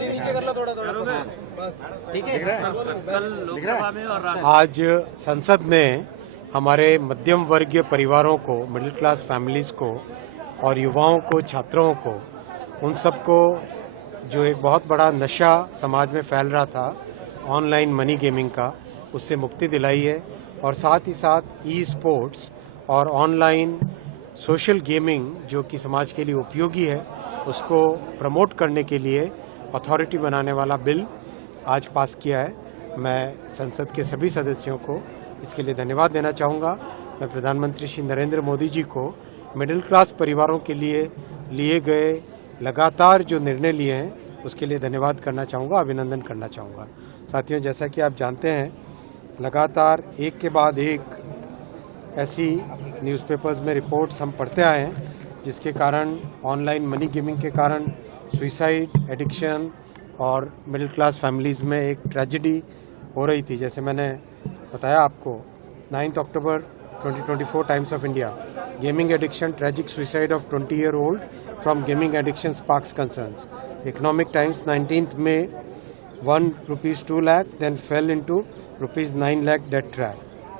नीचे कर लो थोड़ा बस ठीक है। कल लोकसभा में और आज संसद ने हमारे मध्यम वर्गीय परिवारों को, मिडिल क्लास फैमिलीज को और युवाओं को, छात्रों को, उन सबको जो एक बहुत बड़ा नशा समाज में फैल रहा था ऑनलाइन मनी गेमिंग का, उससे मुक्ति दिलाई है। और साथ ही साथ ई स्पोर्ट्स और ऑनलाइन सोशल गेमिंग जो कि समाज के लिए उपयोगी है, उसको प्रमोट करने के लिए अथॉरिटी बनाने वाला बिल आज पास किया है। मैं संसद के सभी सदस्यों को इसके लिए धन्यवाद देना चाहूँगा। मैं प्रधानमंत्री श्री नरेंद्र मोदी जी को मिडिल क्लास परिवारों के लिए लिए गए लगातार जो निर्णय लिए हैं उसके लिए धन्यवाद करना चाहूँगा, अभिनंदन करना चाहूँगा। साथियों, जैसा कि आप जानते हैं, लगातार एक के बाद एक ऐसी न्यूज़पेपर्स में रिपोर्ट्स हम पढ़ते आए हैं जिसके कारण ऑनलाइन मनी गेमिंग के कारण सुसाइड, एडिक्शन और मिडिल क्लास फैमिलीज़ में एक ट्रेजेडी हो रही थी। जैसे मैंने बताया आपको, 9 अक्टूबर 2024 times of India, gaming addiction, tragic suicide of 20-year-old from gaming addiction sparks concerns. Economic times 19 May, 1 rupees 2 lakh then fell into rupees 9 lakh debt trap.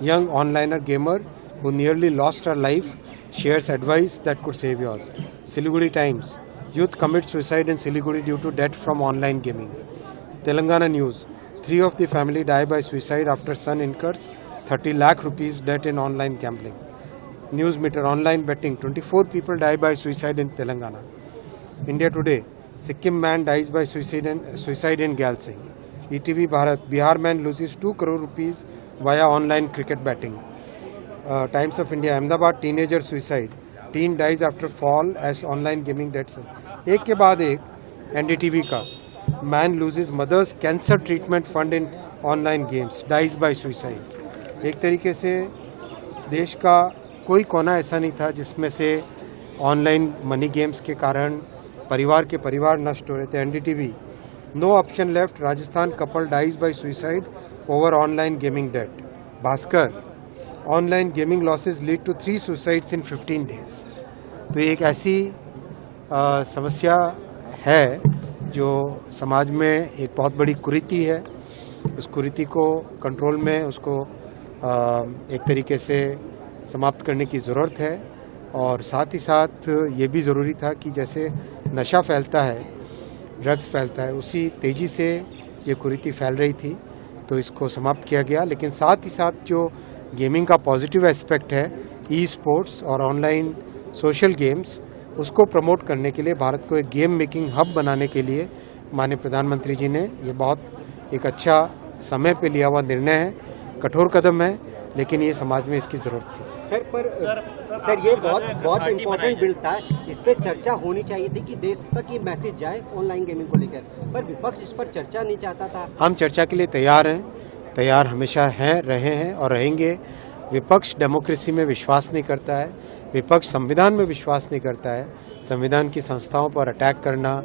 Young onliner gamer who nearly lost her life shares advice that could save yours. Siliguri Times, youth commits suicide in Siliguri due to debt from online gaming. Telangana News, 3 of the family die by suicide after son incurs 30 lakh rupees debt in online gambling. News Meter, online betting, 24 people die by suicide in Telangana. India Today, Sikkim man dies by suicide in Galsing. ETV Bharat, Bihar man loses 2 crore rupees via online cricket betting. Times of India, Ahmedabad teenager suicide. Teen dies after fall as online gaming debts. एक के बाद एक NDTV का, man loses mother's cancer treatment fund in online games, dies by suicide. एक तरीके से देश का कोई कोना ऐसा नहीं था जिसमें से ऑनलाइन मनी गेम्स के कारण परिवार के परिवार नष्ट हो रहे थे। NDTV, no option left, Rajasthan couple dies by suicide over online gaming debt. Bhaskar, online gaming losses lead to 3 suicides in 15 days. तो एक ऐसी समस्या है जो समाज में एक बहुत बड़ी कुरीति है। उस कुरीति को कंट्रोल में उसको एक तरीके से समाप्त करने की ज़रूरत है। और साथ ही साथ ये भी ज़रूरी था कि जैसे नशा फैलता है, ड्रग्स फैलता है, उसी तेज़ी से ये कुरीति फैल रही थी, तो इसको समाप्त किया गया। लेकिन साथ ही साथ जो गेमिंग का पॉजिटिव एस्पेक्ट है, ई स्पोर्ट्स और ऑनलाइन सोशल गेम्स, उसको प्रमोट करने के लिए भारत को एक गेम मेकिंग हब बनाने के लिए माननीय प्रधानमंत्री जी ने ये बहुत एक अच्छा समय पे लिया हुआ निर्णय है। कठोर कदम है, लेकिन ये समाज में इसकी ज़रूरत थी। सर ये बहुत इम्पोर्टेंट बिल था, इस पर चर्चा होनी चाहिए थी कि देश तक ये मैसेज जाए ऑनलाइन गेमिंग को लेकर, पर विपक्ष इस पर चर्चा नहीं चाहता था। हम चर्चा के लिए तैयार हैं, तैयार हमेशा हैं, रहे हैं और रहेंगे। विपक्ष डेमोक्रेसी में विश्वास नहीं करता है, विपक्ष संविधान में विश्वास नहीं करता है। संविधान की संस्थाओं पर अटैक करना,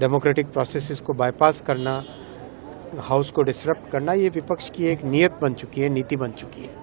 डेमोक्रेटिक प्रोसेसेस को बाईपास करना, हाउस को डिसरप्ट करना, ये विपक्ष की एक नीयत बन चुकी है, नीति बन चुकी है।